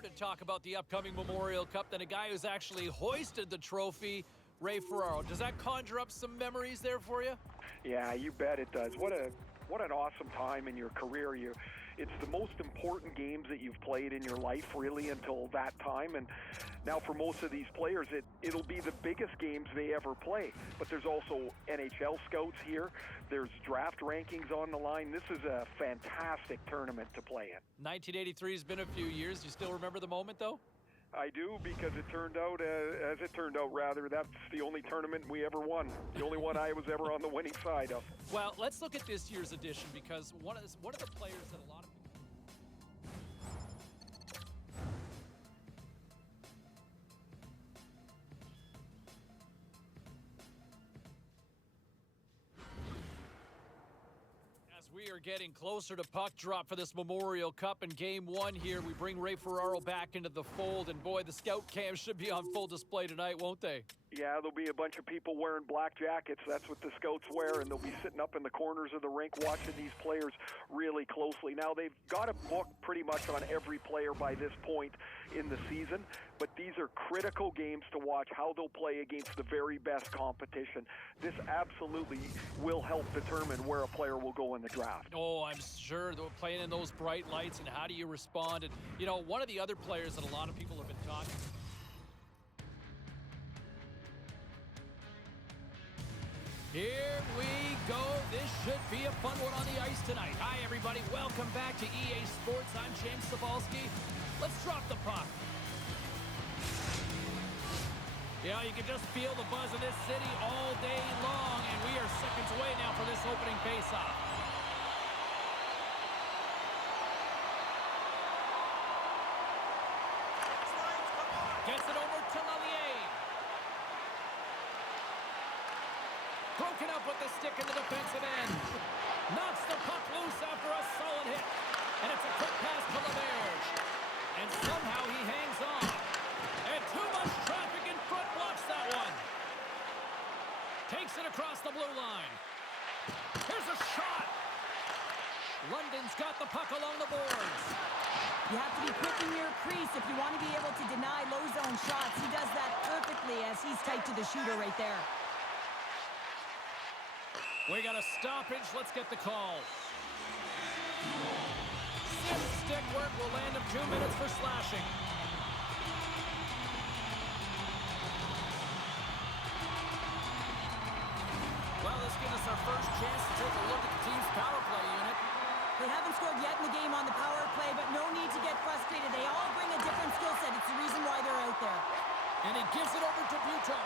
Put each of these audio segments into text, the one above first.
better to talk about the upcoming Memorial Cup than a guy who's actually hoisted the trophy, Ray Ferraro. Does that conjure up some memories there for you? Yeah, you bet it does. What an awesome time in your career. It's the most important games that you've played in your life, really, until that time. And now for most of these players, it'll be the biggest games they ever play. But there's also NHL scouts here. There's draft rankings on the line. This is a fantastic tournament to play in. 1983 has been a few years. Do you still remember the moment, though? I do, because it turned out, as it turned out, rather, that's the only tournament we ever won. The only one I was ever on the winning side of. Well, let's look at this year's edition, because one of the players that a lot of we are getting closer to puck drop for this Memorial Cup in Game 1 here. We bring Ray Ferraro back into the fold, and boy, the scout cam should be on full display tonight, won't they? Yeah, there'll be a bunch of people wearing black jackets. That's what the scouts wear, and they'll be sitting up in the corners of the rink watching these players really closely. Now, they've got a book pretty much on every player by this point in the season, but these are critical games to watch how they'll play against the very best competition. This absolutely will help determine where a player will go in the draft. Oh, I'm sure they're playing in those bright lights, and how do you respond? And, you know, one of the other players that a lot of people have been talking Here we go. This should be a fun one on the ice tonight. Hi, everybody. Welcome back to EA Sports. I'm James Cebulski. Let's drop the puck. Yeah, you can just feel the buzz of this city all day long, and we are seconds away now for this opening faceoff. Gets it over to Lallier. Broken up with the stick in the defensive end. Knocks the puck loose after a solid hit. And it's a quick pass to LaBerge. And somehow he hangs on. And too much traffic in front blocks that one. Takes it across the blue line. Here's a shot. London's got the puck along the boards. You have to be quick in your crease if you want to be able to deny low zone shots. He does that perfectly as he's tight to the shooter right there. We got a stoppage. Let's get the call. Sims stick work will land him 2 minutes for slashing. Well, this gives us our first chance to take a look at the team's power play unit. They haven't scored yet in the game on the power play, but no need to get frustrated. They all bring a different skill set. It's the reason why they're out there. And he gives it over to Buteau.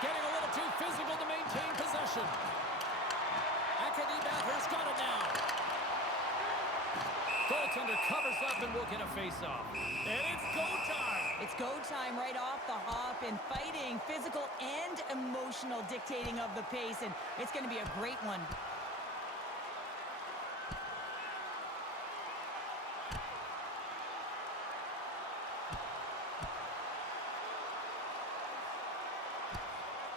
Getting a little too physical to maintain possession. Acadie Bathurst got it now. Goaltender covers up and we'll get a face-off. And it's go time. It's go time right off the hop, and fighting, physical and emotional dictating of the pace, and it's going to be a great one.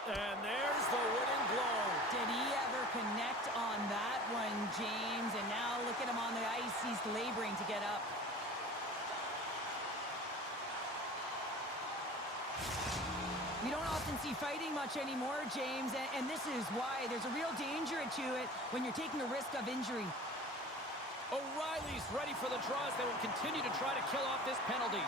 And there's the winning blow. Did he ever connect on that one, James? And now look at him on the ice. He's laboring to get up. We don't often see fighting much anymore, James, and this is why. There's a real danger to it when you're taking a risk of injury. O'Reilly's ready for the draws. They will continue to try to kill off this penalty.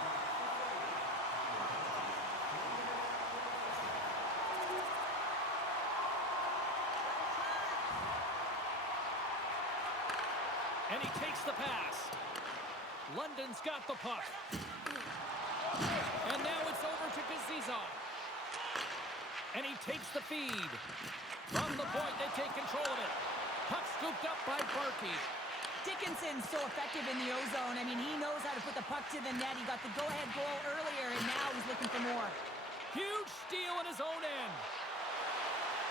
And he takes the pass. London's got the puck. And now it's over to Gazizov. And he takes the feed. From the point, they take control of it. Puck scooped up by Barkey. Dickinson's so effective in the O-zone. I mean, he knows how to put the puck to the net. He got the go-ahead goal earlier, and now he's looking for more. Huge steal in his own end.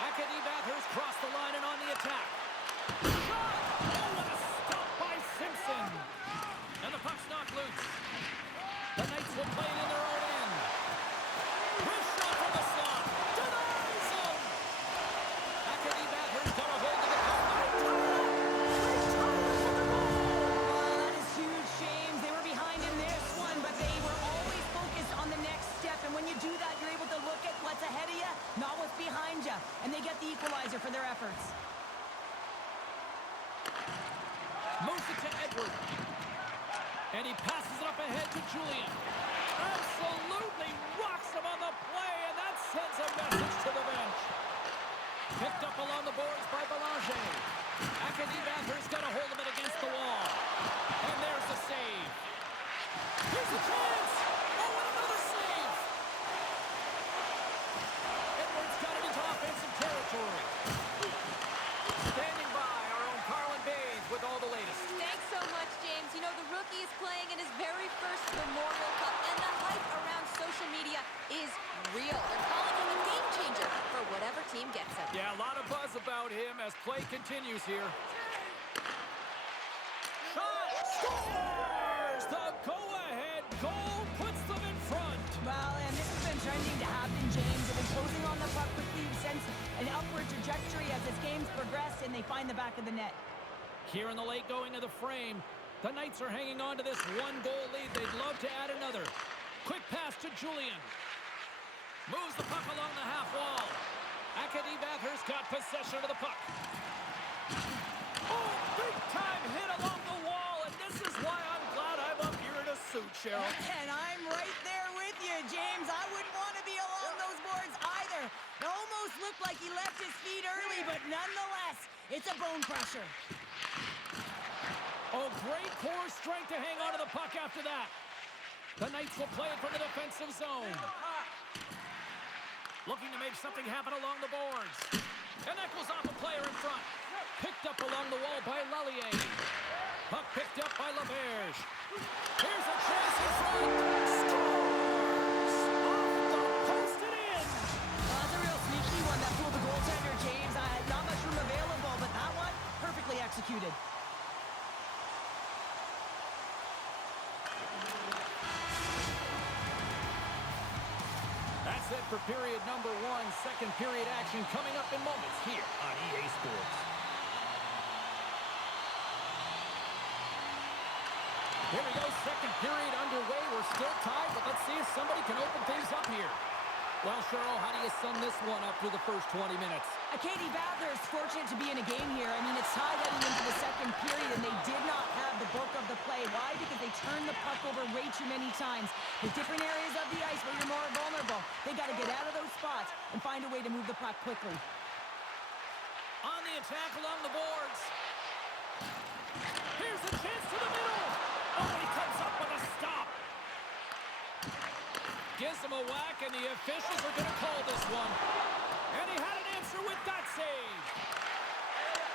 Acadie Bathurst crossed the line and on the attack. Shot! Oh, what a stop by Simpson. And the puck's knocked loose. The Knights will play it in their own end. Wrist shot from the slot. Denies him. Acadie Bathurst got a hold of the puck. Oh, that is huge, James. They were behind in this equalizer for their efforts. Moves it to Edward. And he passes it up ahead to Julian. Absolutely rocks him on the play, and that sends a message to the bench. Picked up along the boards by Belanger. Acadie Bathurst got a hold of it against the wall. And there's the save. Here's a chance. Oh, and another save. Edwards got it into offensive territory. Standing by, our own Carlin Baines with all the latest. Thanks so much, James. You know, the rookie is playing in his very first Memorial Cup, and the hype around social media is real. They're calling him a game changer for whatever team gets him. Yeah, a lot of buzz about him as play continues here. Shot! Scores! The go-ahead goal puts them in front. Well, and this has been trending to happen, James. They've been closing on the puck quickly since an upward trajectory as this game's progressed, and they find the back of the net. Here in the late going of the frame, the Knights are hanging on to this one-goal lead. They'd love to add another. Quick pass to Julian. Moves the puck along the half wall. Acadie Bathurst got possession of the puck. Oh, big-time hit along the wall, and this is why I'm glad I'm up here in a suit, Cheryl. And I'm right there with you, James. I wouldn't want to be along those boards either. It almost looked like he left his feet early, but nonetheless, it's a bone crusher. Oh, great core strength to hang on to the puck after that. The Knights will play it from the defensive zone. Looking to make something happen along the boards. And that goes off a player in front. Picked up along the wall by Lallier. Puck picked up by LaBerge. Here's a chance in front. Scores! Off the post and in. Well, that's a real sneaky one that fooled the goaltender, James. Not much room available, but that one, perfectly executed. That's it for period number one. Second period action coming up in moments here on EA Sports. Here we go, second period underway. We're still tied, but let's see if somebody can open things up here. Well, Cheryl, how do you sum this one up through the first 20 minutes? Acadie Bathurst fortunate to be in a game here. I mean, it's tied heading into the second period, and they did not have the bulk of the play. Why? Because they turned the puck over way too many times. There's different areas of the ice where you're more vulnerable. They got to get out of those spots and find a way to move the puck quickly. On the attack along the boards. Here's a chance to the middle. Oh, he comes up with a stop. Gives him a whack, and the officials are going to call this one. And he had an answer with that save.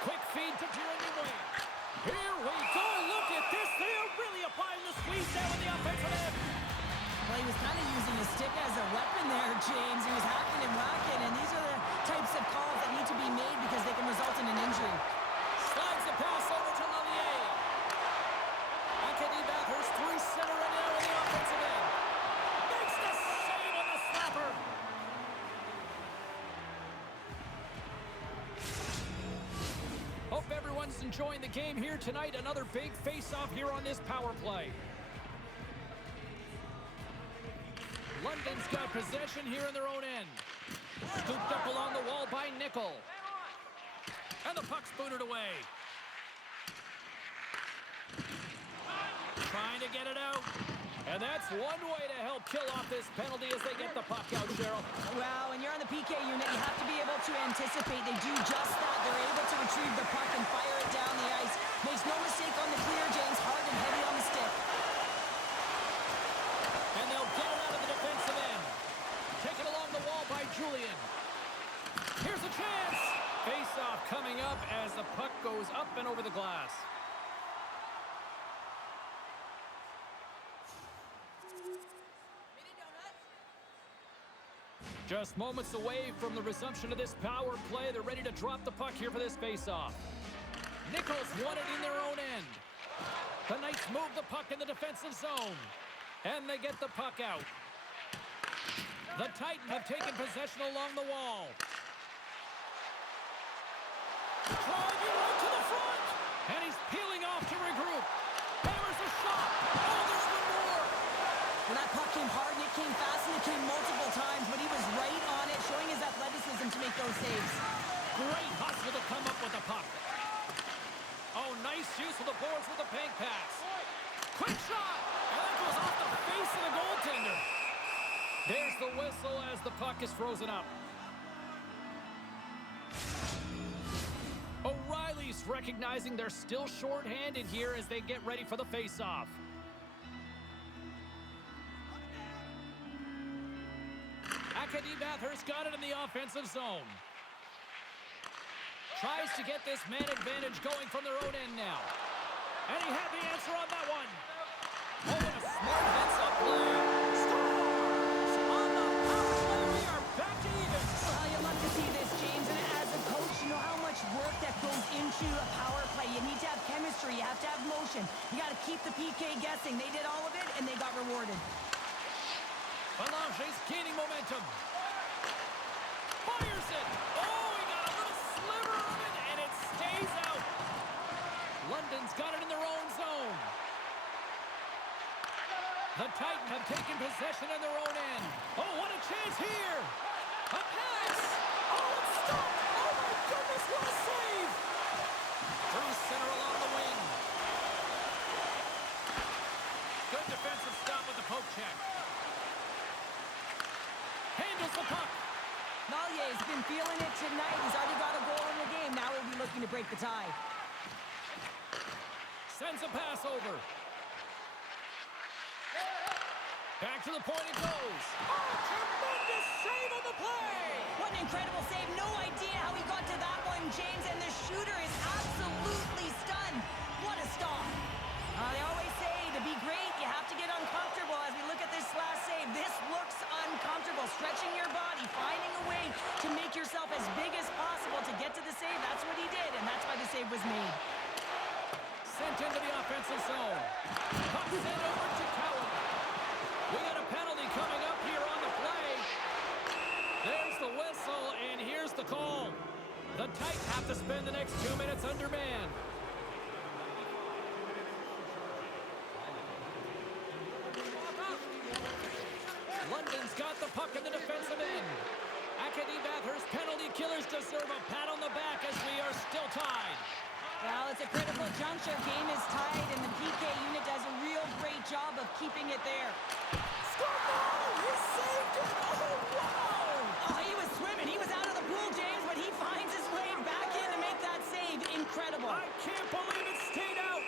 Quick feed to Jeremy Wayne. Here we go. Look at this. They are really applying the squeeze down in the offensive end. Well, he was kind of using his stick as a weapon there, James. He was hacking and whacking, and these are the types of calls that need to be made because they can result in an injury. Slides the pass over to Lallier. Acadie Bathurst through center and now in the offensive end. Makes the save on the slapper. Hope everyone's enjoying the game here tonight. Another big face-off here on this power play. London's got possession here in their own end. Scooped up along the wall by Nickel. And the puck's booted away. Trying to get it out. And that's one way to help kill off this penalty as they get the puck out, Cheryl. Well, when you're on the PK unit, you have to be able to anticipate. They do just that. They're able to retrieve the puck and fire it down the ice. Makes no mistake on the clear, James. Hard and heavy on the stick. And they'll get it out of the defensive end. Taken along the wall by Julian. Here's a chance. Face-off coming up as the puck goes up and over the glass. Just moments away from the resumption of this power play. They're ready to drop the puck here for this face-off. Nichols won it in their own end. The Knights move the puck in the defensive zone. And they get the puck out. The Titans have taken possession along the wall. Driving right to the front. And he's peeling off to regroup. Hammers a shot. Oh, there's one more. Well, that puck came hard, and it came fast, and it came multiple times, but he was right on it, showing his athleticism to make those saves. clock is frozen up. O'Reilly's recognizing they're still short-handed here as they get ready for the face-off. Acadie Bathurst got it in the offensive zone. Tries to get this man advantage going from their own end now. And he had the answer on that one. Oh, and a smart heads-up play. Scores! On the power play, we are back to even. Well, you love to see this, James, and as a coach, you know how much work that goes into a power play. You need to have chemistry. You have to have motion. You got to keep the PK guessing. They did all of it, and they got rewarded. Belanger's gaining momentum. Fires it. Oh, he got a little sliver of it, and it stays out. London's got it in their own zone. The Titans have taken possession in their own end. Oh, what a chance here. A pass. Oh, it's stopped. Oh, my goodness, what a save. Through center along the wing. Good defensive stop with the poke check. Handles the puck. Malier's been feeling it tonight. He's already got a goal in the game. Now he'll be looking to break the tie. Sends a pass over. Back to the point it goes. Oh, tremendous save on the play. What an incredible save. No idea how he got to that one, James, and the shooter is absolutely stunned. What a stop. They always say to be great, you have to get uncomfortable. As we look at this last save, this looks uncomfortable. Stretching your body, finding a way to make yourself as big as possible to get to the save. That's what he did, and that's why the save was made. Sent into the offensive zone. Puck sent over to Cowan. We got a penalty coming up here on the play. There's the whistle, and here's the call. The Titans have to spend the next 2 minutes undermanned. London's got the puck in the defensive end. Acadie Bathurst penalty killers deserve a pat on the back as we are still tied. Well, it's a critical juncture. Game is tied, and the PK unit does a real great job of keeping it there. Score goal! He saved it! Oh, wow! Oh, he was swimming. He was out of the pool, James, but he finds his way back in to make that save. Incredible. I can't believe it stayed out.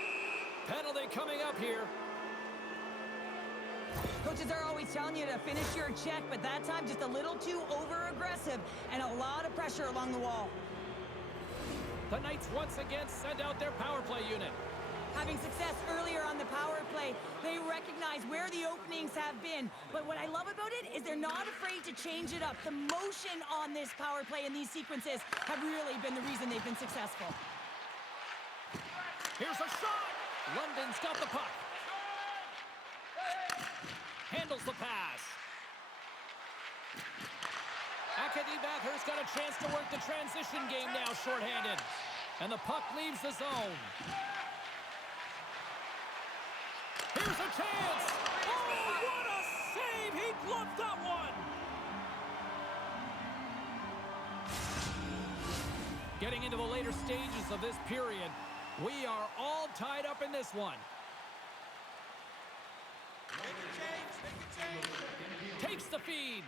Penalty coming up here. Coaches are always telling you to finish your check, but that time just a little too over-aggressive and a lot of pressure along the wall. The Knights once again send out their power play unit. Having success earlier on the power play, they recognize where the openings have been. But what I love about it is they're not afraid to change it up. The motion on this power play and these sequences have really been the reason they've been successful. Here's a shot! London's got the puck. Handles the pass. Acadie Bathurst got a chance to work the transition game now shorthanded. And the puck leaves the zone. Here's a chance! Oh, what a save! He gloved that one! Getting into the later stages of this period, we are all tied up in this one. Takes the feed.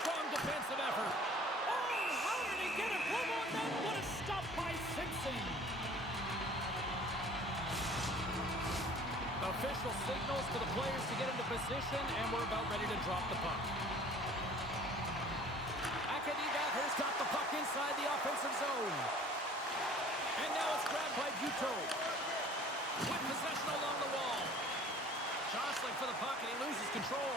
Strong defensive effort. Oh, how did he get a glove on that? What a stop by Simpson. Official signals for the players to get into position, and we're about ready to drop the puck. Acadie Bathurst got the puck inside the offensive zone. And now it's grabbed by Buteau. With possession along the wall. Jostling for the puck, and he loses control.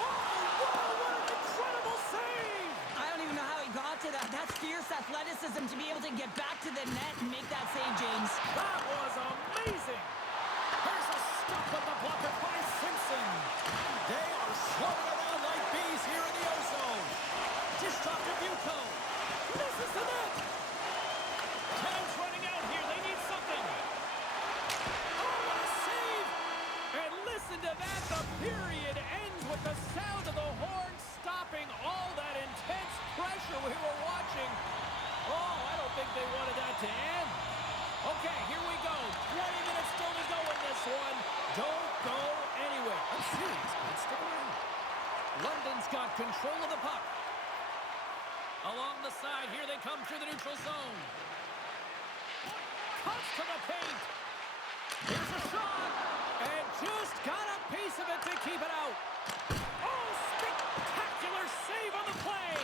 Oh, whoa, what an incredible save! I don't even know how he got to that. That's fierce athleticism to be able to get back to the net and make that save, James. That was amazing! Here's a stop with the blocker by Simpson. They are swarming around like bees here in the O-zone. Dish off to Buteau. Misses the net. Time's running out here. They need something. Oh, what a save! And listen to that. The period ends with the sound of the horn stopping all that intense pressure we were watching. Oh, I don't think they wanted that to end. Okay, here we go. 20 minutes still to go in this one. Don't go anywhere. I'm serious, kids. Stick around. London's got control of the puck. Along the side, here they come through the neutral zone. Cuts to the paint. Here's a shot. And just got a piece of it to keep it out. Oh, spectacular save on the play.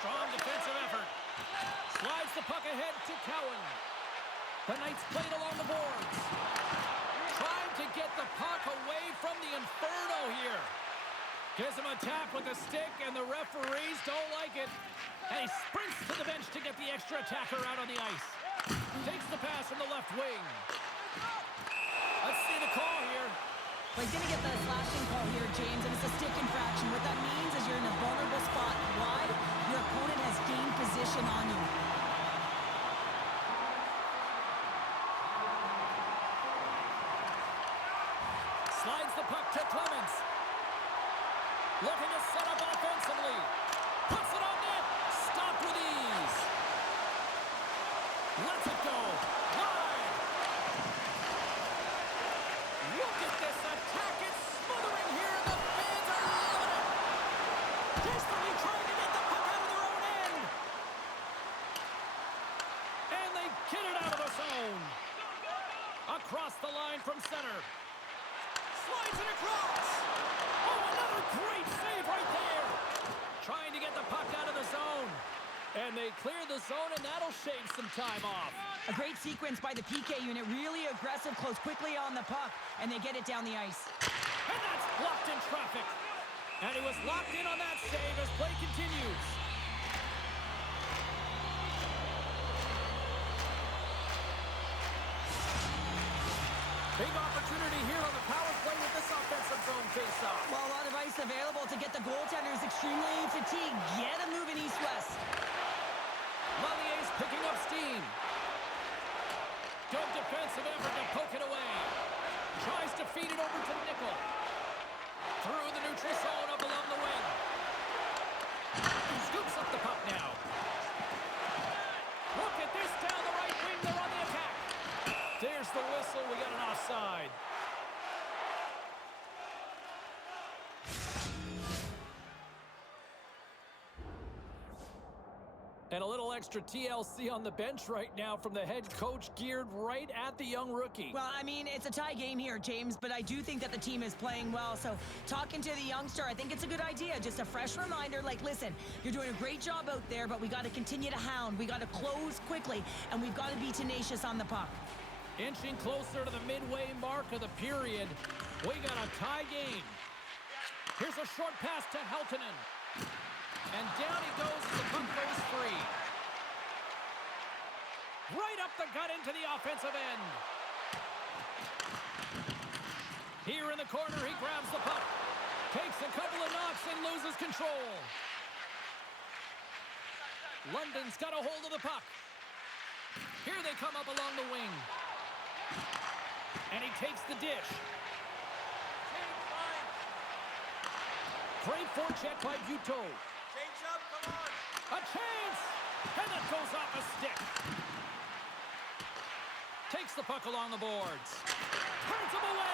Strong defensive effort. Slides the puck ahead to Cowan. The Knights played along the boards. Trying to get the puck away from the Inferno here. Gives him a tap with the stick, and the referees don't like it. And he sprints to the bench to get the extra attacker out on the ice. Takes the pass from the left wing. Let's see the call here. Well, he's going to get the slashing call here, James, and it's a stick infraction. What that means is you're in a vulnerable spot. Why? Your opponent has gained position on you. Slides the puck to Clemens. Looking to set up offensively. Puts it on net. Stopped with ease. Lets it go. Wide. Look at this attack. It's smothering here. The fans are loving it. Desperately trying to get the puck out of their own end. And they get it out of the zone. Across the line from center. Slides it across. Oh, another great save right there. Trying to get the puck out of the zone. And they clear the zone, and that'll shave some time off. A great sequence by the PK unit. Really aggressive, close quickly on the puck, and they get it down the ice. And that's blocked in traffic. And he was locked in on that save as play continues. Big opportunity here on the power play with this offensive zone faceoff. Well, a lot of ice available to get the goaltenders extremely fatigued. Get a move in east-west. Lalier's picking up steam. Good defensive effort to poke it away. Tries to feed it over to Nickel. Through the neutral zone up along the wing. Scoops up the puck now. Look at this down the right wing. They're on the attack. There's the whistle. We got an offside. And a little extra TLC on the bench right now from the head coach, geared right at the young rookie. Well, I mean, it's a tie game here, James, but I do think that the team is playing well. So talking to the youngster, I think it's a good idea. Just a fresh reminder, like, listen, you're doing a great job out there, but we got to continue to hound. We got to close quickly, and we've got to be tenacious on the puck. Inching closer to the midway mark of the period. We got a tie game. Here's a short pass to Heltonen. And down he goes as the puck goes free. Right up the gut into the offensive end. Here in the corner, he grabs the puck. Takes a couple of knocks and loses control. London's got a hold of the puck. Here they come up along the wing. And he takes the dish. Great forecheck by Buteau. A chance! And that goes off a stick. Takes the puck along the boards. Turns him away!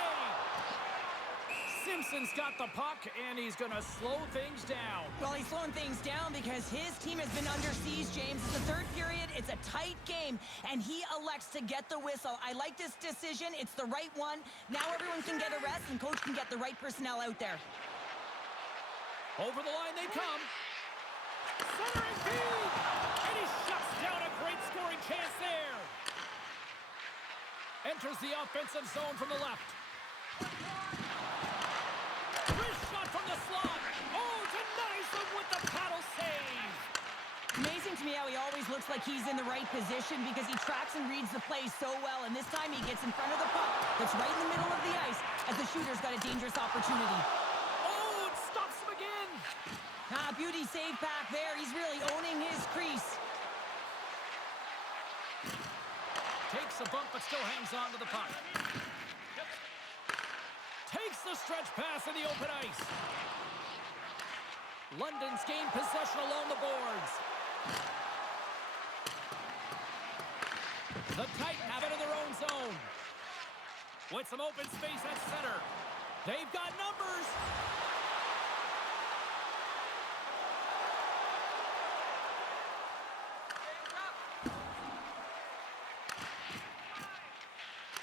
Simpson's got the puck, and he's going to slow things down. Well, he's slowing things down because his team has been under siege, James. It's the third period. It's a tight game, and he elects to get the whistle. I like this decision. It's the right one. Now everyone can get a rest, and coach can get the right personnel out there. Over the line they come. Centering feed! And he shuts down a great scoring chance there. Enters the offensive zone from the left. Wrist shot from the slot. Oh, denies him with the paddle save. Amazing to me how he always looks like he's in the right position because he tracks and reads the play so well. And this time he gets in front of the puck that's right in the middle of the ice as the shooter's got a dangerous opportunity. Oh, it stops him again. Beauty save back there. He's really owning his crease. Takes a bump, but still hangs on to the puck. Takes the stretch pass in the open ice. London's gained possession along the boards. The Titan have it in their own zone. With some open space at center. They've got numbers.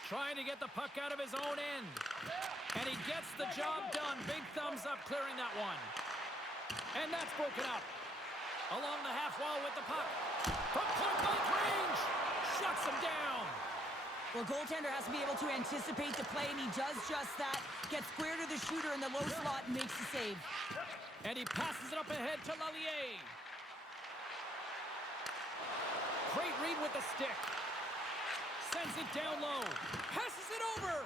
Trying to get the puck out of his own end. And he gets the job done. Big thumbs up clearing that one. And that's broken up. Along the half wall with the puck. From point-blank range. Shuts him down. Well, goaltender has to be able to anticipate the play, and he does just that. Gets square to the shooter in the low slot and makes the save. And he passes it up ahead to Lallier. Great read with the stick. Sends it down low. Passes it over.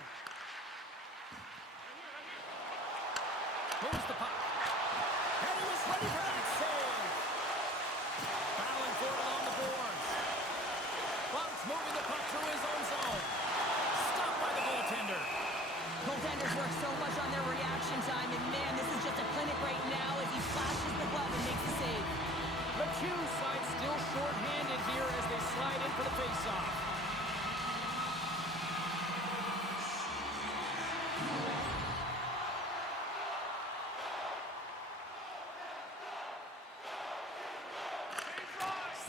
Moves the puck. And he was ready for that save. Battling for it along the boards. Bump's moving the puck through his own zone. Stopped by the goaltender. Goaltenders work so much on their reaction time, and man, this is just a clinic right now as he flashes the glove and makes the save. The Q side still short-handed here as they slide in for the face-off.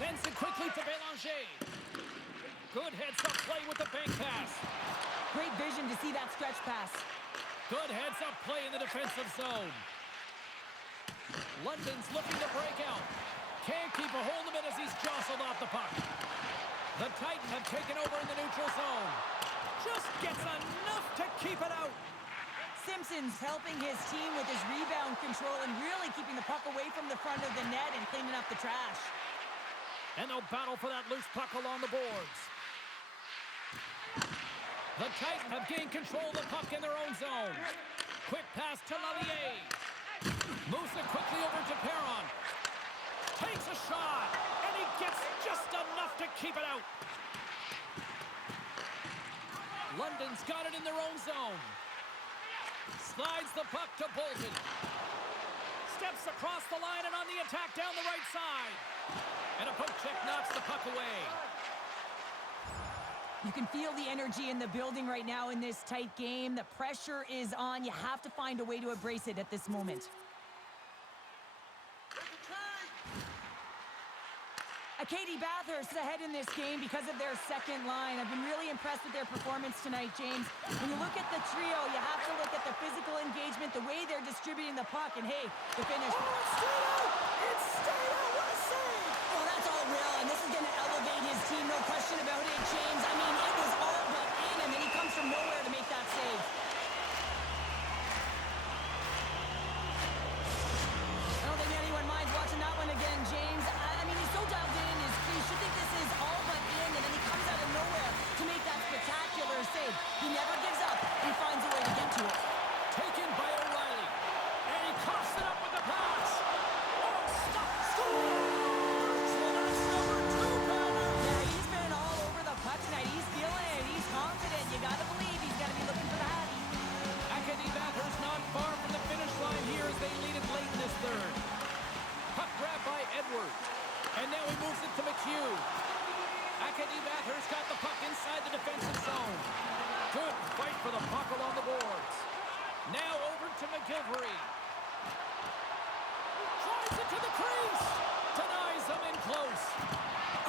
Sends it quickly to Bélanger. Good heads-up play with the bank pass. Great vision to see that stretch pass. Good heads-up play in the defensive zone. London's looking to break out. Can't keep a hold of it as he's jostled off the puck. The Titan have taken over in the neutral zone. Just gets enough to keep it out. Simpson's helping his team with his rebound control and really keeping the puck away from the front of the net and cleaning up the trash. And they'll battle for that loose puck along the boards. The Titan have gained control of the puck in their own zone. Quick pass to Lallier. Moves it quickly over to Perron. Takes a shot. And he gets just enough to keep it out. London's got it in their own zone. Slides the puck to Bolton. Steps across the line and on the attack down the right side. And a poke check knocks the puck away. You can feel the energy in the building right now in this tight game. The pressure is on. You have to find a way to embrace it at this moment. Katie Bathurst is ahead in this game because of their second line. I've been really impressed with their performance tonight, James. When you look at the trio, you have to look at the physical engagement, the way they're distributing the puck, and hey, the finish. Oh, it's straight out! It's straight out! What a save! Well, that's all real, and this is going to elevate his team, no question about it, James. I mean, it was all but in, and then he comes from nowhere to make that save. I don't think anyone minds watching that one again, James. I mean, he's so dialed in. You should think this is all but in, and then he comes out of nowhere to make that spectacular save. He never gives up. He finds a way to get to it. Taken by O'Reilly. And he coughs it up with the pass. Oh, stop! Scores! Well, that's number 2, Palmer. Yeah, he's been all over the puck tonight. He's feeling it. He's confident. You got to believe he's got to be looking for the hat. Acadie Bathurst not far from the finish line here as they lead it late in this third. Puck grab by Edwards. And now he moves it to McHugh. Acadie Bathurst got the puck inside the defensive zone. Good fight for the puck along the boards. Now over to McGilvery. Drives it to the crease. Denies him in close.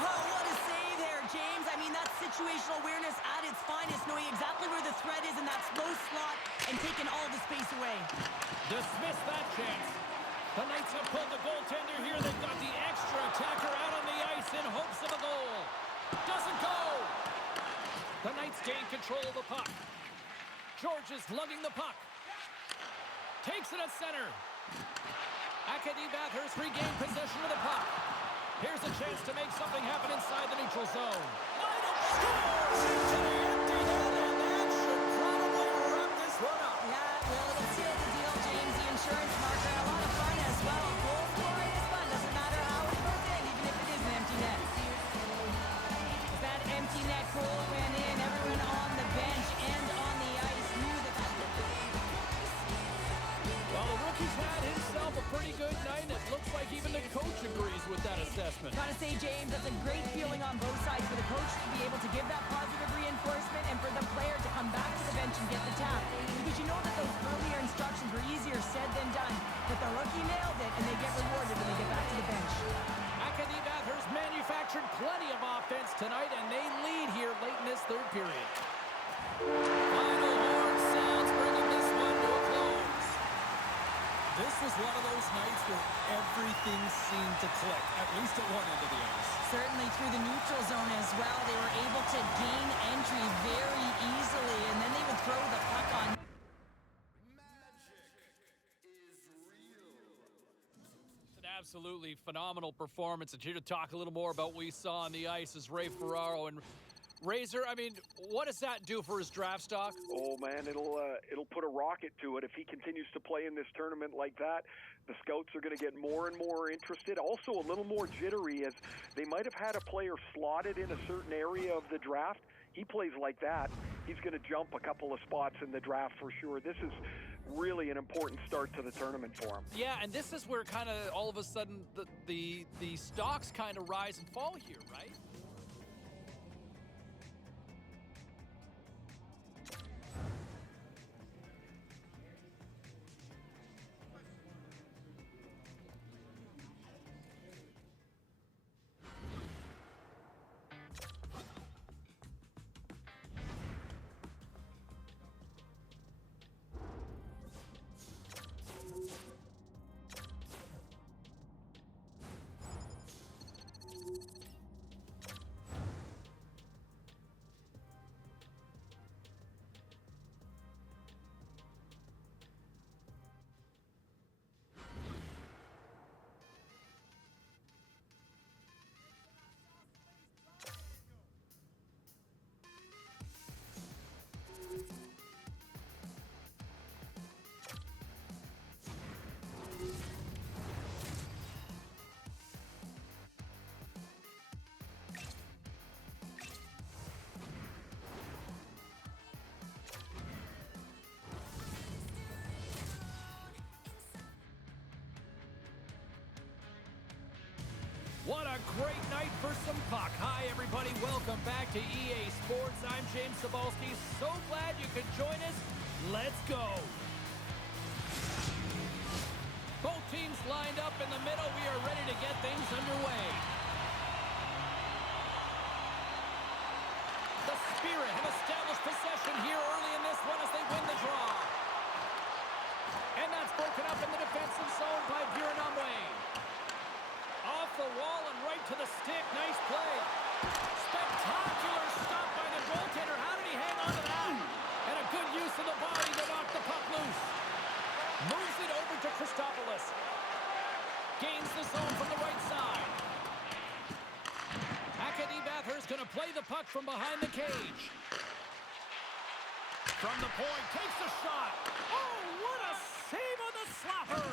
Oh, what a save there, James. I mean, that's situational awareness at its finest, knowing exactly where the threat is in that slow slot and taking all the space away. Dismiss that chance. The Knights have pulled the goaltender here. They've got the extra attacker out on the ice in hopes of a goal. Doesn't go. The Knights gain control of the puck. George is lugging the puck. Takes it at center. Acadie Bathurst regained possession of the puck. Here's a chance to make something happen inside the neutral zone. Lineup scores into the empty net, and that should probably wrap this one up. Yeah, well, it'll seal the deal, James. The insurance marker, a lot of fun as well. Goal scoring is fun. Doesn't matter how it goes in, even if it is an empty net. That empty net goal went in. Everyone on the bench and on the ice knew that that would be. Well, the rookie's had himself a pretty good night, and it looks like even the coach coach agrees with that assessment. Gotta say, James, that's a great feeling on both sides for the coach to be able to give that positive reinforcement and for the player to come back to the bench and get the tap. Because you know that those earlier instructions were easier said than done. But the rookie nailed it, and they get rewarded when they get back to the bench. Acadie Bathurst manufactured plenty of offense tonight, and they lead here late in this third period. Final horn sounds, bringing this one to a close. This was one of those nights where everything seemed to click, at least at one end of the ice. Certainly through the neutral zone as well. They were able to gain entry very easily, and then they would throw the puck on. An absolutely phenomenal performance. And here to talk a little more about what we saw on the ice is Ray Ferraro. And Razor, I mean, what does that do for his draft stock? Oh man, it'll put a rocket to it if he continues to play in this tournament like that. The scouts are going to get more and more interested. Also a little more jittery, as they might have had a player slotted in a certain area of the draft. He plays like that, he's going to jump a couple of spots in the draft for sure. This is really an important start to the tournament for him. Yeah, and this is where kind of all of a sudden the stocks kind of rise and fall here, right? What a great night for some puck. Hi, everybody. Welcome back to EA Sports. I'm James Cebulski. So glad you could join us. Let's go. Both teams lined up in the middle. We are ready to get things underway. The Spirit have established possession here early in this one as they win the draw. And that's broken up in the defensive zone by Viranamwe. Off the wall and right to the stick. Nice play. Spectacular stop by the goaltender. How did he hang on to that? And a good use of the body to knock the puck loose. Moves it over to Christopoulos. Gains the zone from the right side. Acadie Bathurst going to play the puck from behind the cage. From the point, takes a shot. Oh, what a save on the slapper.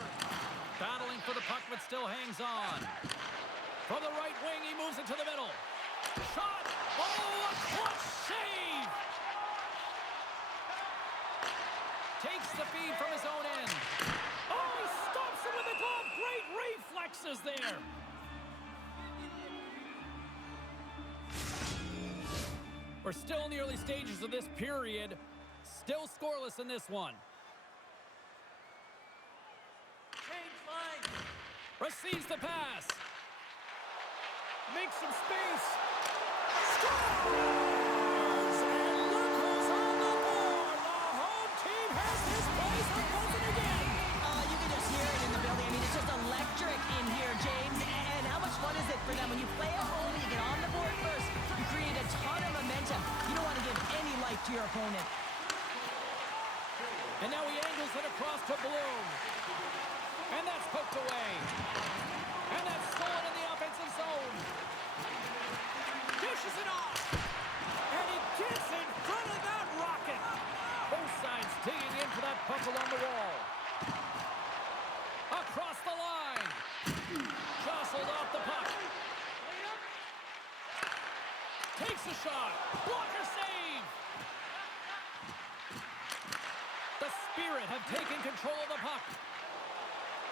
Battling for the puck, but still hangs on. From the right wing, he moves it to the middle. Shot! Oh, a clutch save! Takes the feed from his own end. Oh, he stops it with the glove. Great reflexes there. We're still in the early stages of this period. Still scoreless in this one. Receives the pass. Makes some space. Scores! And look who's on the board. The home team has his place on buzzing again. You can just hear it in the building. I mean, it's just electric in here, James. And how much fun is it for them when you play at home and you get on the board first? You create a ton of momentum. You don't want to give any life to your opponent. And now he angles it across to Bloom. And that's poked away. And that's stolen in the offensive zone. Dishes it off. And he gets in front of that rocket. Both sides digging in for that puck along the wall. Across the line. Jostled off the puck. Takes a shot. Blocker save. The Spirit have taken control of the puck.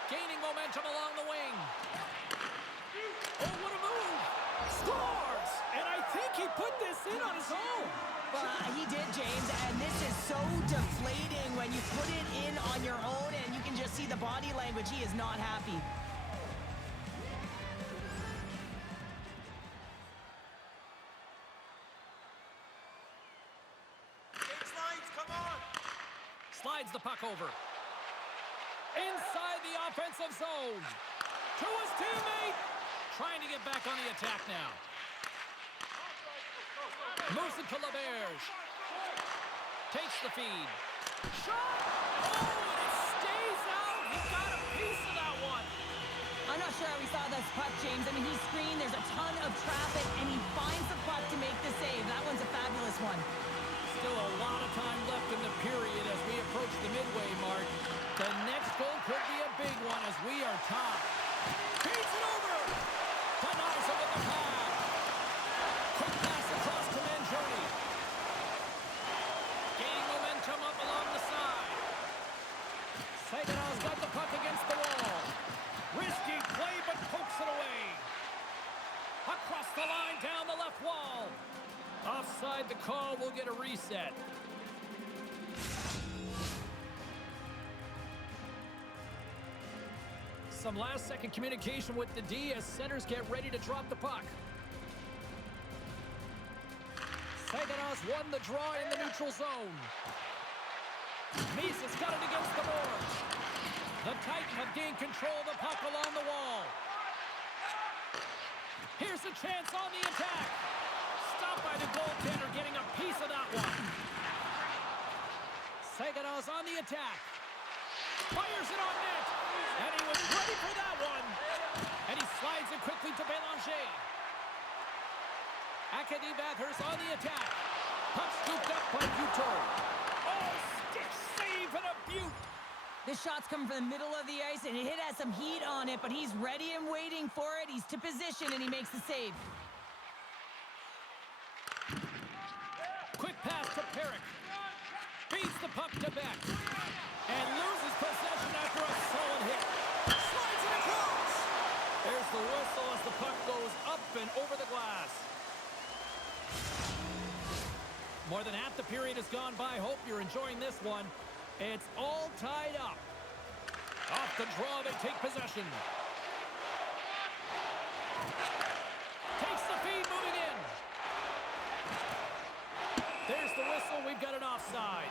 Gaining momentum along the wing. he put this in on his own. He did, James, and this is so deflating when you put it in on your own, and you can just see the body language. He is not happy. Slides the puck over. Inside the offensive zone. To his teammate. Trying to get back on the attack now. Moves it to LaBerge. Takes the feed. Shot! Oh, and it stays out. He got a piece of that one. I'm not sure how we saw this puck, James. I mean, he screened. There's a ton of traffic, and he finds the puck to make the save. That one's a fabulous one. Still a lot of time left in the period as we approach the midway mark. The next goal could be a big one as we are tied. Feeds it over. Denies it with the pad. Quick pass across to Mangione. Gaining momentum up along the side. Saganow's got the puck against the wall. Risky play, but pokes it away. Across the line, down the left wall. Offside the call, will get a reset. Some last-second communication with the D as centers get ready to drop the puck. Saganow's won the draw in the neutral zone. Mises got it against the boards. The Titan have gained control of the puck along the wall. Here's a chance on the attack. Stopped by the goaltender, getting a piece of that one. Saganow's on the attack. Fires it on net. And he was ready for that one. And he slides it quickly to Bélanger. Acadie Bathurst on the attack. Puck scooped up by Buteau. Oh, stick save and a Butte. This shot's coming from the middle of the ice, and it has some heat on it, but he's ready and waiting for it. He's to position, and he makes the save. Quick pass to Perrick. Feeds the puck to Beck. And loses possession after a solid hit. Slides it across. There's the whistle as the puck goes up and over the glass. More than half the period has gone by. Hope you're enjoying this one. It's all tied up. Off the draw, they take possession. Takes the feed, moving in. There's the whistle. We've got an offside.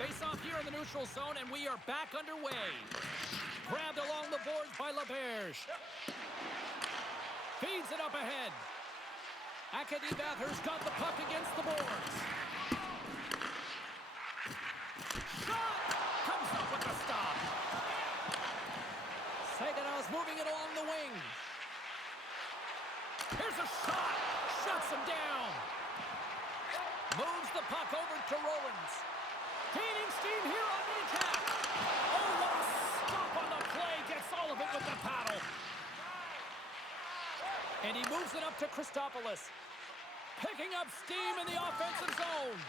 Face off here in the neutral zone, and we are back underway. Grabbed along the boards by LaBerge. Feeds it up ahead. Acadie Bathurst got the puck against the boards. Shot! Comes up with the stop. Saganow's moving it along the wing. Here's a shot. Shuts him down. Moves the puck over to Rowans. Gaining steam here on the attack. Oh, what a stop on the play. Gets all of it with the paddle. And he moves it up to Christopoulos. Picking up steam in the offensive zone.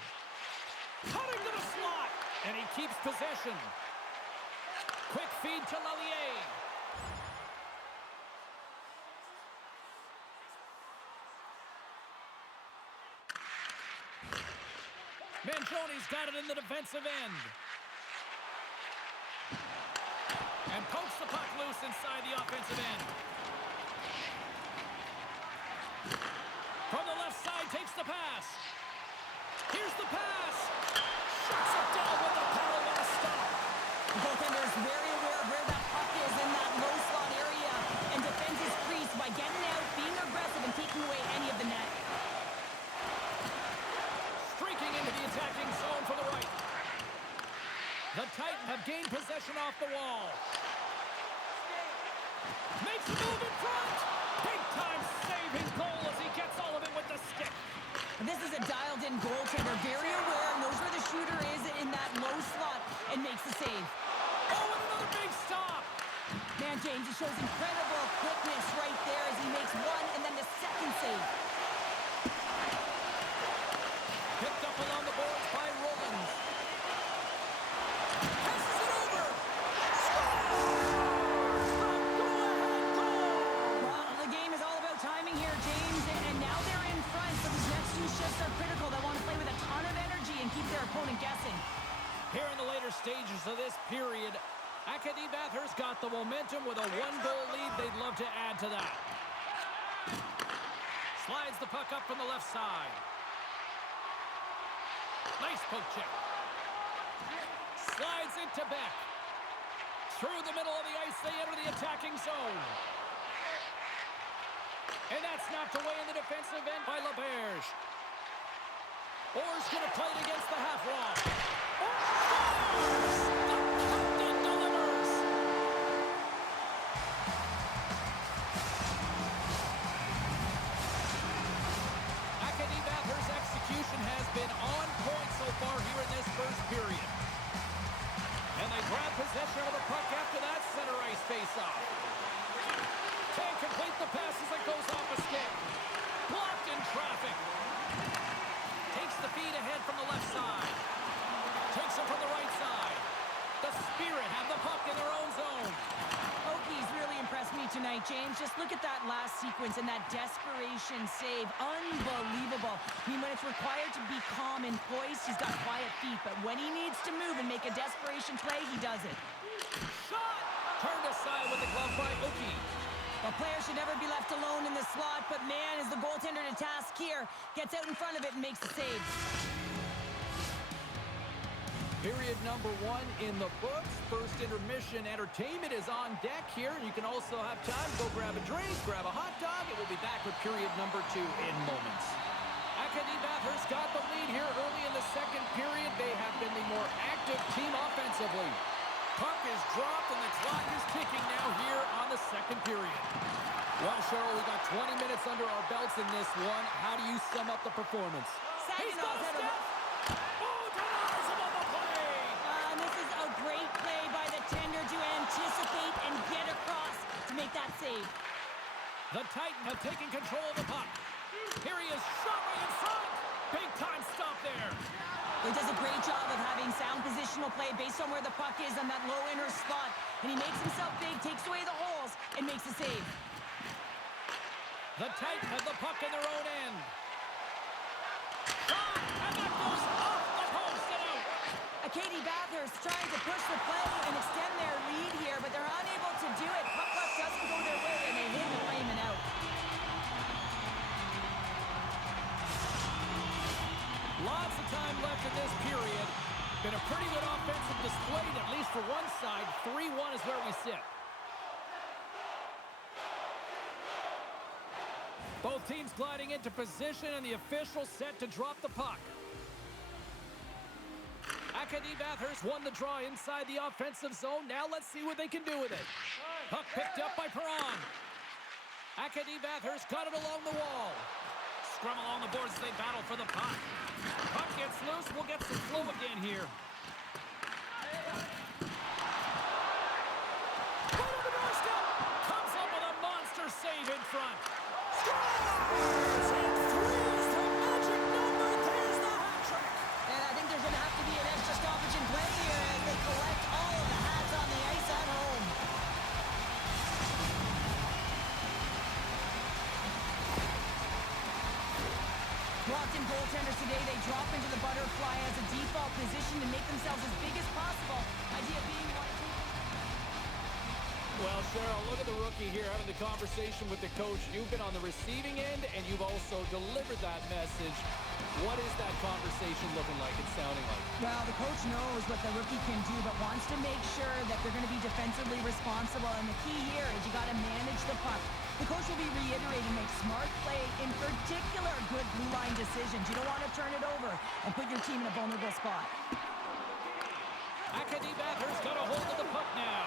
Cutting to the slot. And he keeps possession. Quick feed to Lallier. Mangione's got it in the defensive end. And pokes the puck loose inside the offensive end. From the left side, takes the pass. Here's the pass. Shuts it down with the paddle and a stop. The goaltender is very aware of where that puck is in that low slot area and defends his crease by getting out, being aggressive, and taking away any of the net. Streaking into the attacking zone for the right. The Titan have gained possession off the wall. Makes a move in front. Big time saving goal as he gets all of it with the stick. This is a dialed-in goaltender, very aware, knows where the shooter is in that low slot, and makes the save. Oh, and another big stop. Man, James, he shows incredible quickness right there as he makes one and then the second save. wasn't guessing. Here in the later stages of this period, Acadie Bathurst got the momentum with a one-goal lead. They'd love to add to that. Slides the puck up from the left side. Nice poke check. Slides it to Beck. Through the middle of the ice, they enter the attacking zone. And that's knocked away in the defensive end by LaBerge. Orr's going to play it against the half wall. Orr fires! The captain delivers! Acadie Bathurst's execution has been on point so far here in this first period. And they grab possession of the puck after that center ice face-off. Can't complete the pass as it goes off a stick. Blocked in traffic. Takes the feed ahead from the left side. Takes it from the right side. The Spirit have the puck in their own zone. Oki's really impressed me tonight, James. Just look at that last sequence and that desperation save. Unbelievable. I mean, when it's required to be calm and poised, he's got quiet feet. But when he needs to move and make a desperation play, he does it. Shot! Turned aside with the glove by Oki. A player should never be left alone in the slot, but man, is the goaltender to task here. Gets out in front of it and makes the save. Period number 1 in the books. First intermission entertainment is on deck here. You can also have time to go grab a drink, grab a hot dog, and we'll be back with period number 2 in moments. Acadie Bathurst got the lead here early in the second period. They have been the more active team offensively. Puck is dropped and the clock is ticking now here on the second period. Well, Cheryl, we got 20 minutes under our belts in this one. How do you sum up the performance? He's got a step. Oh, denies him on the play! This is a great play by the tender to anticipate and get across to make that save. The Titan have taken control of the puck. Here he is, shot right in front. Big time stop there. He does a great job of having sound positional play based on where the puck is on that low inner slot. And he makes himself big, takes away the holes, and makes a save. The Titan have the puck in their own end. Shot, and that goes off the post and out. Acadie Bathurst trying to push the play and extend their lead here, but they're unable to do it. Puck luck doesn't go their way, and they hit the frame and out. Lots of time left in this period. Been a pretty good offensive display, at least for one side. 3-1 is where we sit. Both teams gliding into position, and the official set to drop the puck. Acadie Bathurst won the draw inside the offensive zone. Now let's see what they can do with it. Puck picked up by Perron. Acadie Bathurst got it along the wall. Scrum along the boards as they battle for the puck. Puck gets loose. We'll get some flow again here. Right on the doorstep. Comes up with a monster save in front. Scores! And three's the magic number. There's the hat trick. And I think there's going to have to be an extra stoppage in play here as they collect all of the hats on the ice at home. Locked-in goaltenders today, they drop into the butterfly as a default position to make themselves as big as possible. Idea being Well, Cheryl, look at the rookie here having the conversation with the coach. You've been on the receiving end, and you've also delivered that message. What is that conversation looking like and sounding like? Well, the coach knows what the rookie can do, but wants to make sure that they're going to be defensively responsible. And the key here is you got to manage the puck. The coach will be reiterating, make smart play, in particular, good blue line decisions. You don't want to turn it over and put your team in a vulnerable spot. Acadie Bathurst got a hold of the puck now.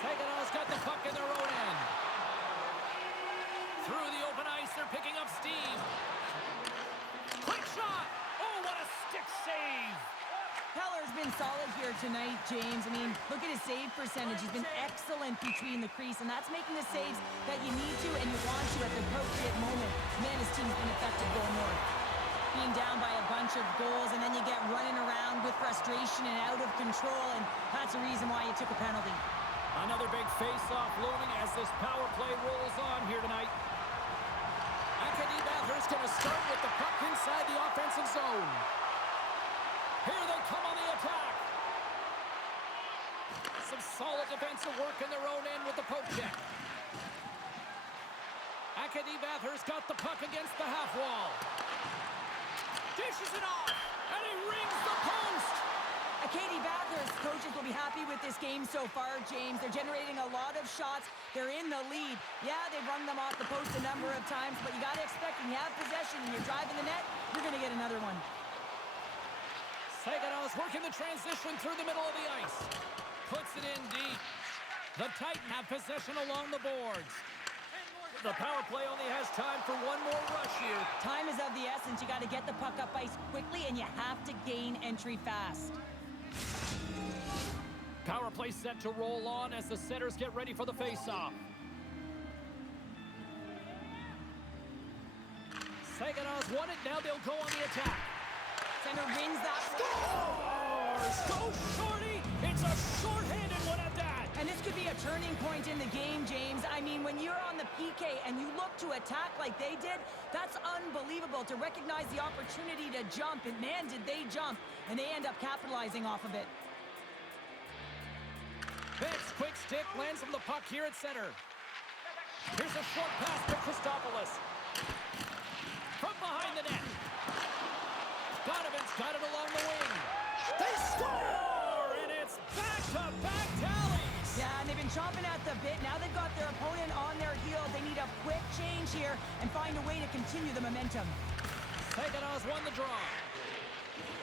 Saganow's got the puck in their own end. Through the open ice, they're picking up steam. Quick shot! Oh, what a stick save! Heller's been solid here tonight, James. I mean, look at his save percentage. He's been excellent between the crease, and that's making the saves that you need to and you want to at the appropriate moment. Man, his team's been effective going north. Being down by a bunch of goals, and then you get running around with frustration and out of control, and that's the reason why you took a penalty. Another big face-off looming as this power play rolls on here tonight. Acadie Bathurst going to start with the puck inside the offensive zone. Here they come on the attack. Some solid defensive work in their own end with the poke check. Acadie Bathurst got the puck against the half wall. Dishes it off, and he rings the post. Acadie Bathurst coaches will be happy with this game so far, James. They're generating a lot of shots. They're in the lead. Yeah, they've run them off the post a number of times, but you got to expect when you have possession and you're driving the net, you're going to get another one. Saginaw is working the transition through the middle of the ice. Puts it in deep. The Titan have possession along the boards. The power play only has time for one more rush here. Time is of the essence. You got to get the puck up ice quickly, and you have to gain entry fast. Power play set to roll on as the setters get ready for the face-off. Saginaw's won it. Now they'll go on the attack. Center wins that. Scores! Go, Shorty! It's a short-handed one at that. And this could be a turning point in the game, James. I mean, when you're on the PK and you look to attack like they did, that's unbelievable to recognize the opportunity to jump. And man, did they jump. And they end up capitalizing off of it. Beck's quick stick lands him the puck here at center. Here's a short pass to Christopoulos. From behind the net. Donovan's got it along the wing. They score! And it's back-to-back tallies! Yeah, and they've been chomping at the bit. Now they've got their opponent on their heels. They need a quick change here and find a way to continue the momentum. Saginaw's won the draw.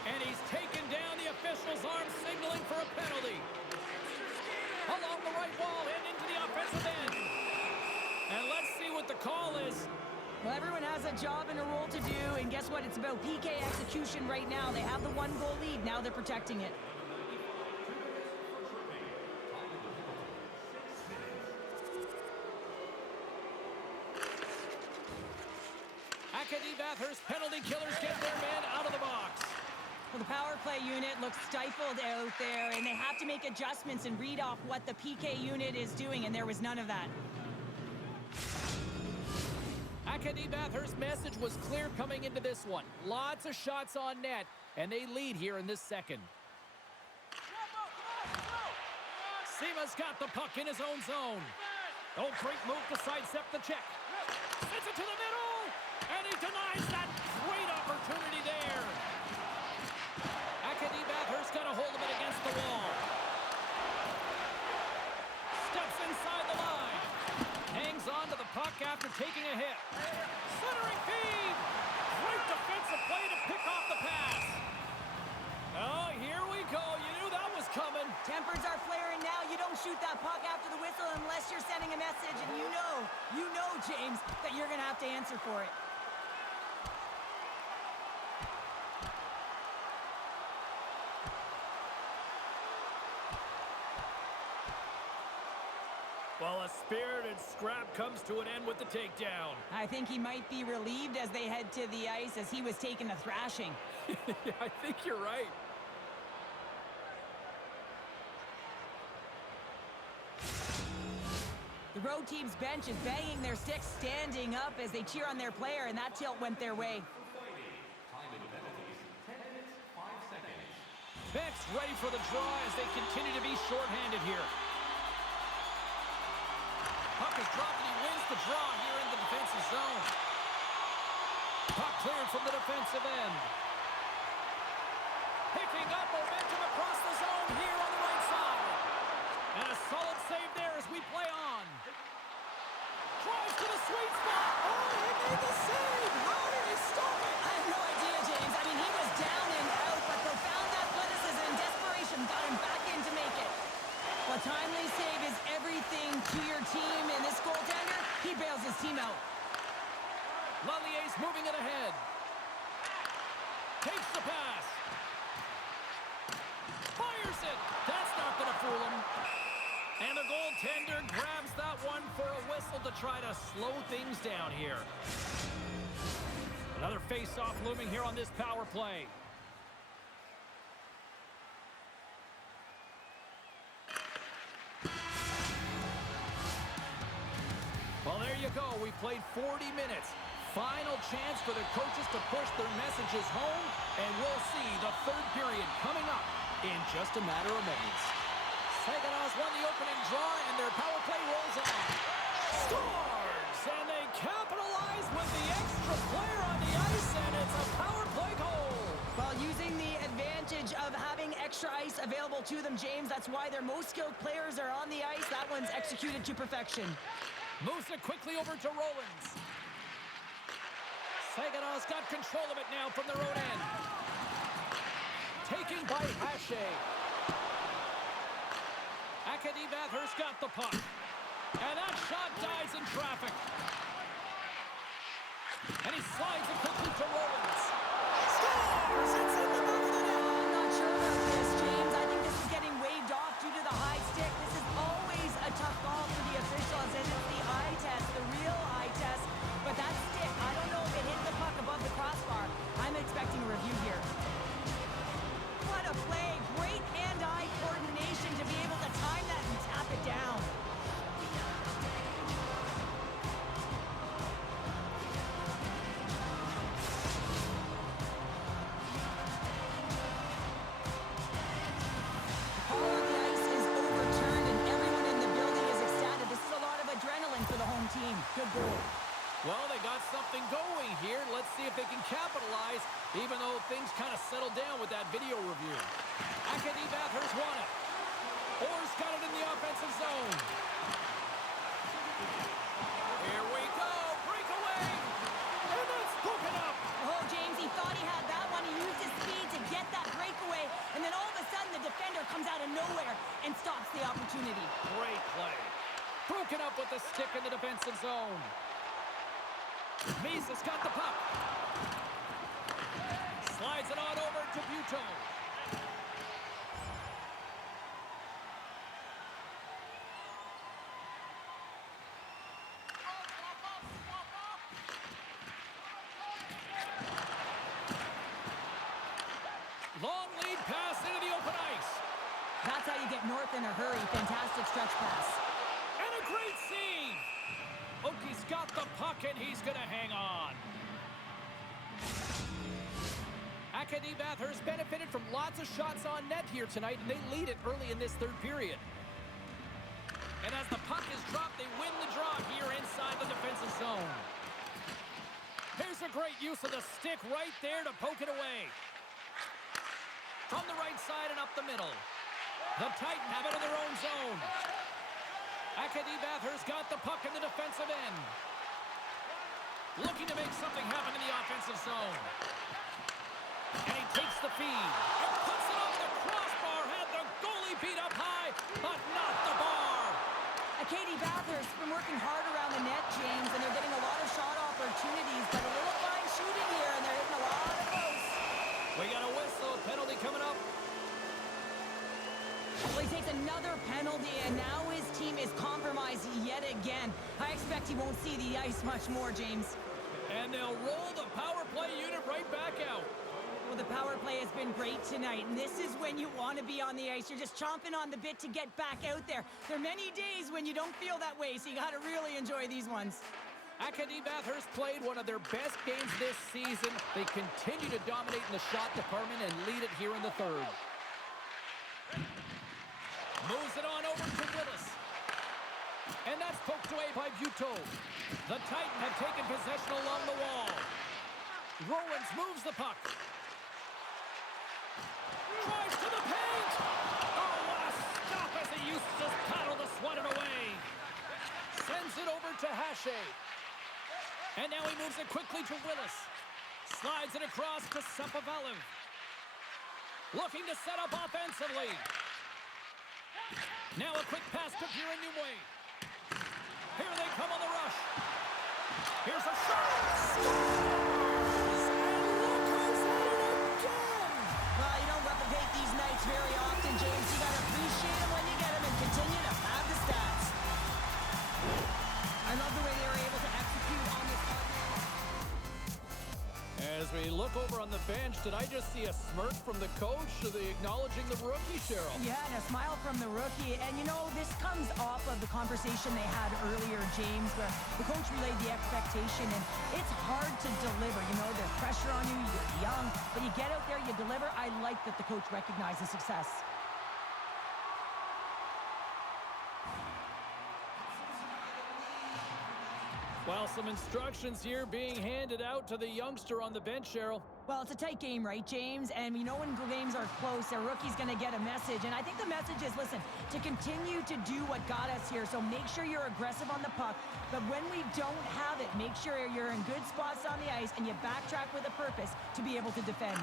And he's taken down the official's arm, signaling for a penalty. Along the right wall and into the offensive end. And let's see what the call is. Well, everyone has a job and a role to do, and guess what? It's about PK execution right now. They have the one-goal lead. Now they're protecting it. Acadie Bathurst penalty killers get their man out of the box. Well, the power play unit looks stifled out there, and they have to make adjustments and read off what the PK unit is doing, and there was none of that. Acadie Bathurst's message was clear coming into this one. Lots of shots on net, and they lead here in this second. Sima's got the puck in his own zone. Oh, great move to sidestep the check. Sends it to the middle, and he denies that great opportunity there. Acadie Bathurst got a hold of it against the wall. Steps inside the line. Hangs on to the puck after taking a hit. Centering feed. Great defensive play to pick off the pass. Oh, here we go. You knew that was coming. Tempers are flaring now. You don't shoot that puck after the whistle unless you're sending a message, and you know, James, that you're going to have to answer for it. Well, a spirited scrap comes to an end with the takedown. I think he might be relieved as they head to the ice as he was taking a thrashing. I think you're right. The road team's bench is banging their sticks, standing up as they cheer on their player, and that tilt went their way. Beck's ready for the draw as they continue to be shorthanded here. Puck is dropped and he wins the draw here in the defensive zone. Puck cleared from the defensive end. Picking up momentum across the zone here on the right side. And a solid save there as we play on. Drives to the sweet spot. Oh, he made the save. How did he stop it? I have no idea, James. I mean, he was down and out, but profound athleticism and desperation got him back in to make it. A timely save is everything to your team, and this goaltender, he bails his team out. Lalier's moving it ahead. Takes the pass. Fires it. That's not going to fool him. And the goaltender grabs that one for a whistle to try to slow things down here. Another face-off looming here on this power play. Well, there you go. We played 40 minutes. Final chance for the coaches to push their messages home, and we'll see the third period coming up in just a matter of moments. Saganow's won the opening draw, and their power play rolls on. Scores! And they capitalize with the extra player on the ice, and it's a power play goal. Well, using the advantage of having extra ice available to them, James, that's why their most skilled players are on the ice. That one's executed to perfection. Moves it quickly over to Rollins. Saganow's got control of it now from their own end. Taking by Hache. Acadie Bathurst got the puck. And that shot dies in traffic. And he slides it quickly to Rollins. Scores! It's in the back of the net. I'm not sure about this, James. I think this is getting waved off due to the high stick. This is always a tough call for the officials, and it's the eye test, the real eye test. But that stick, I don't know if it hit the puck above the crossbar. I'm expecting a review here. What a play. Great hand-eye coordination to be able to time that and tap it down. Call on the ice is overturned, and everyone in the building is ecstatic. This is a lot of adrenaline for the home team. Good goal. Well, they got something going here. Let's see if they can capitalize, even though things kind of settled down with that video review. Acadie Bathurst won it. Orr's got it in the offensive zone. Here we go. Breakaway. And that's broken up. Oh, James, he thought he had that one. He used his speed to get that breakaway, and then all of a sudden the defender comes out of nowhere and stops the opportunity. Great play. Broken up with the stick in the defensive zone. Misa's got the puck. Slides it on over to Buteau. Long lead pass into the open ice. That's how you get north in a hurry. Fantastic stretch pass. And a great save. Oki's got the puck, and he's going to hang on. Acadie Bathurst benefited from lots of shots on net here tonight, and they lead it early in this third period. And as the puck is dropped, they win the draw here inside the defensive zone. Here's a great use of the stick right there to poke it away. From the right side and up the middle. The Titan have it in their own zone. Acadie Bathurst got the puck in the defensive end. Looking to make something happen in the offensive zone. And he takes the feed. And puts it off the crossbar. Had the goalie beat up high, but not the bar. Acadie Bathurst been working hard around the net, James, and they're getting a lot of shot opportunities, but a little fine shooting here, and they're hitting a lot of close. We got a whistle. Penalty coming up. Well, he takes another penalty, and now his team is compromised yet again. I expect he won't see the ice much more, James. And they'll roll the power play unit right back out. Well, the power play has been great tonight, and this is when you want to be on the ice. You're just chomping on the bit to get back out there. There are many days when you don't feel that way, so you got to really enjoy these ones. Acadie Bathurst played one of their best games this season. They continue to dominate in the shot department and lead it here in the third. Moves it on over to Willis. And that's poked away by Buteau. The Titan have taken possession along the wall. Rollins moves the puck. Drives to the paint. Oh, what a stop as he used to just paddle the sweat away. Sends it over to Hache. And now he moves it quickly to Willis. Slides it across to Sepavalev. Looking to set up offensively. Now a quick pass to Pierre-Numwe. Here they come on the rush. Here's a shot. Scores! And look who's at it again! Well, you don't replicate these nights very often, James. You got to appreciate them when you get them and continue to have the stats. I love the way they were able to execute on this puck. As we look over on the bench, did I just see a smirk from the coach? Are they acknowledging the rookie, Cheryl? Yeah, and a smile from the rookie. And, you know, this comes off of the conversation they had earlier, James, where the coach relayed the expectation, and it's hard to deliver. You know, pressure on you, you're young, but you get out there, you deliver. I like that the coach recognizes success. Well, some instructions here being handed out to the youngster on the bench, Cheryl. Well, it's a tight game, right, James? And we know when games are close, a rookie's going to get a message. And I think the message is, listen, to continue to do what got us here. So make sure you're aggressive on the puck. But when we don't have it, make sure you're in good spots on the ice and you backtrack with a purpose to be able to defend.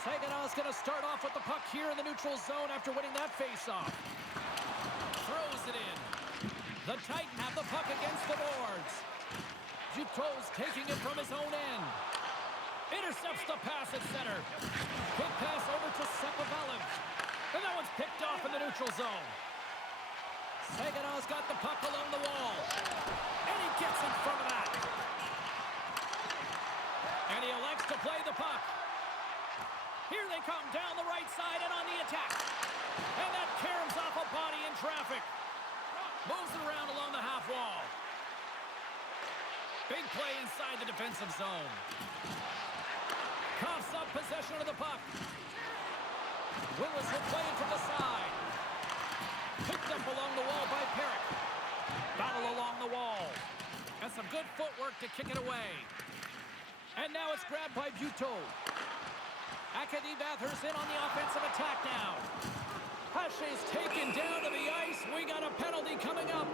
Saganow's going to start off with the puck here in the neutral zone after winning that faceoff. Throws it in. The Titan have the puck against the boards. Duclos taking it from his own end. Intercepts the pass at center. Quick pass over to Sepovalov. And that one's picked off in the neutral zone. Saganow's got the puck along the wall. And he gets in front of that. And he elects to play the puck. Here they come down the right side and on the attack. And that caroms off a body in traffic. Moves it around along the half wall. Big play inside the defensive zone. Coughs up possession of the puck. Willis will play it from the side. Picked up along the wall by Perrick. Battle along the wall. And some good footwork to kick it away. And now it's grabbed by Buteau. Acadie Bathurst in on the offensive attack now. Hache is taken down to the ice. We got a penalty coming up.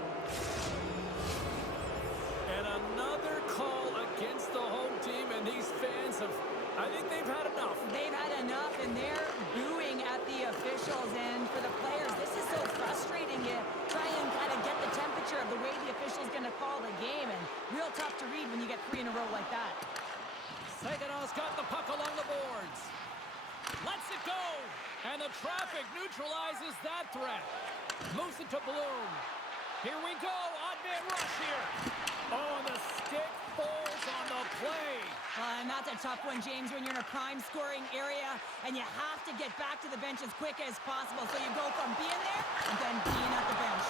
And another call against the home team, and these fans have, I think they've had enough. They've had enough, and they're booing at the officials. And for the players, this is so frustrating. You try and kind of get the temperature of the way the official's going to call the game, and real tough to read when you get 3 in a row like that. Saganow's got the puck along the boards. Lets it go. And the traffic neutralizes that threat. Moves it to Bloom. Here we go. Odd man rush here. Oh, and the stick falls on the play. And that's a tough one, James, when you're in a prime scoring area and you have to get back to the bench as quick as possible. So you go from being there and then being at the bench.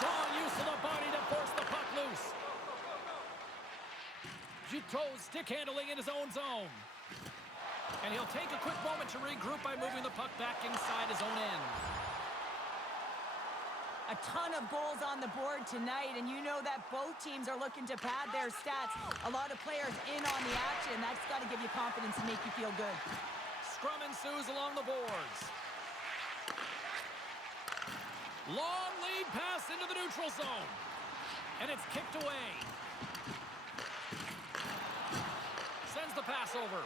Strong use of the body to force the puck loose. Duclos stick handling in his own zone. And he'll take a quick moment to regroup by moving the puck back inside his own end. A ton of goals on the board tonight, and you know that both teams are looking to pad their stats. A lot of players in on the action. That's got to give you confidence and make you feel good. Scrum ensues along the boards. Long lead pass into the neutral zone. And it's kicked away. Sends the pass over.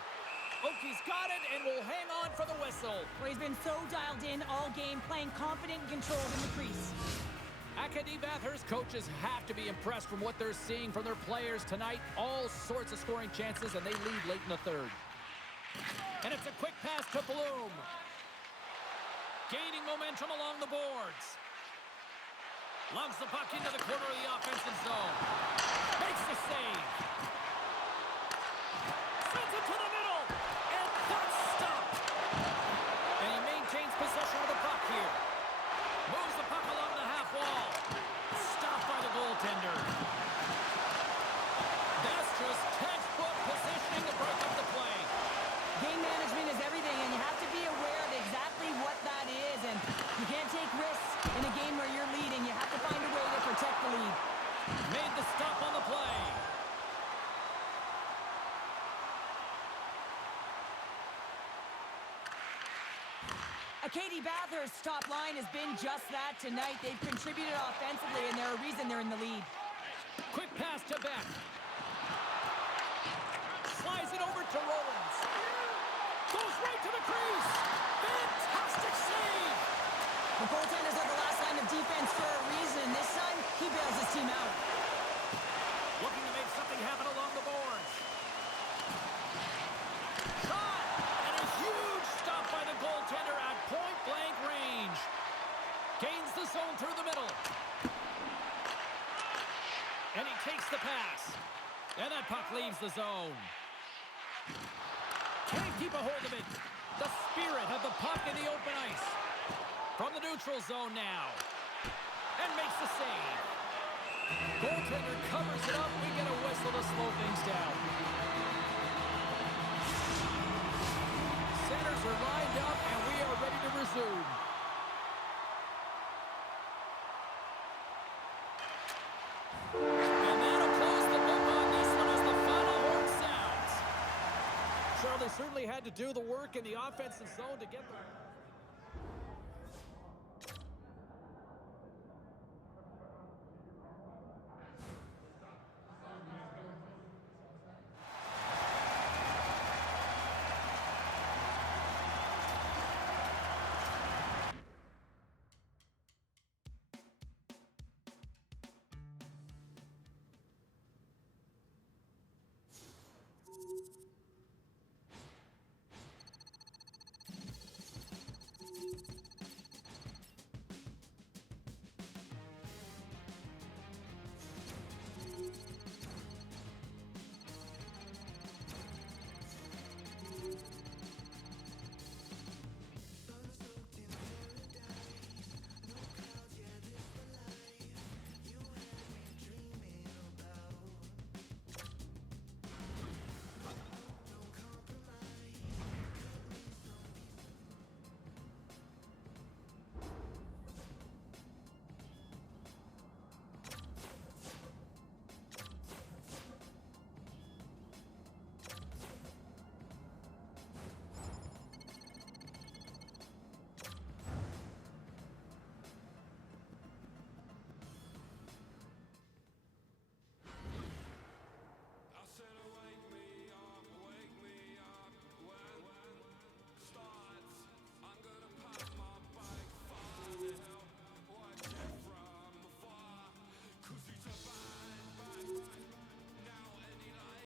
Oki's got it and will hang on for the whistle. Well, he's been so dialed in all game, playing confident and controlled in the crease. Acadie Bathurst coaches have to be impressed from what they're seeing from their players tonight. All sorts of scoring chances, and they lead late in the third. And it's a quick pass to Bloom. Gaining momentum along the boards. Loves the puck into the corner of the offensive zone. Makes the save. Sends it to the middle. And that's stopped. And he maintains possession of the puck here. Moves the puck along the half wall. Stopped by the goaltender. That's just textbook positioning to break up the play. Game management is everything, and you have to be aware of exactly what that is. And you can't take risks in a game where you're leading. You have to find a way to protect the lead. Made the stop on the play. Acadie Bathurst's top line has been just that tonight. They've contributed offensively, and they're a reason they're in the lead. Quick pass to Beck. Slides it over to Rollins. Goes right to the crease. Fantastic save. The goaltenders are the last line of defense for a reason. This time, he bails his team out. Looking to make something happen along the boards. Shot! And a huge stop by the goaltender at point-blank range. Gains the zone through the middle. And he takes the pass. And that puck leaves the zone. Can't keep a hold of it. The spirit of the puck in the open ice. From the neutral zone now. And makes the save. Goaltender covers it up. We get a whistle to slow things down. Well, they certainly had to do the work in the offensive zone to get the...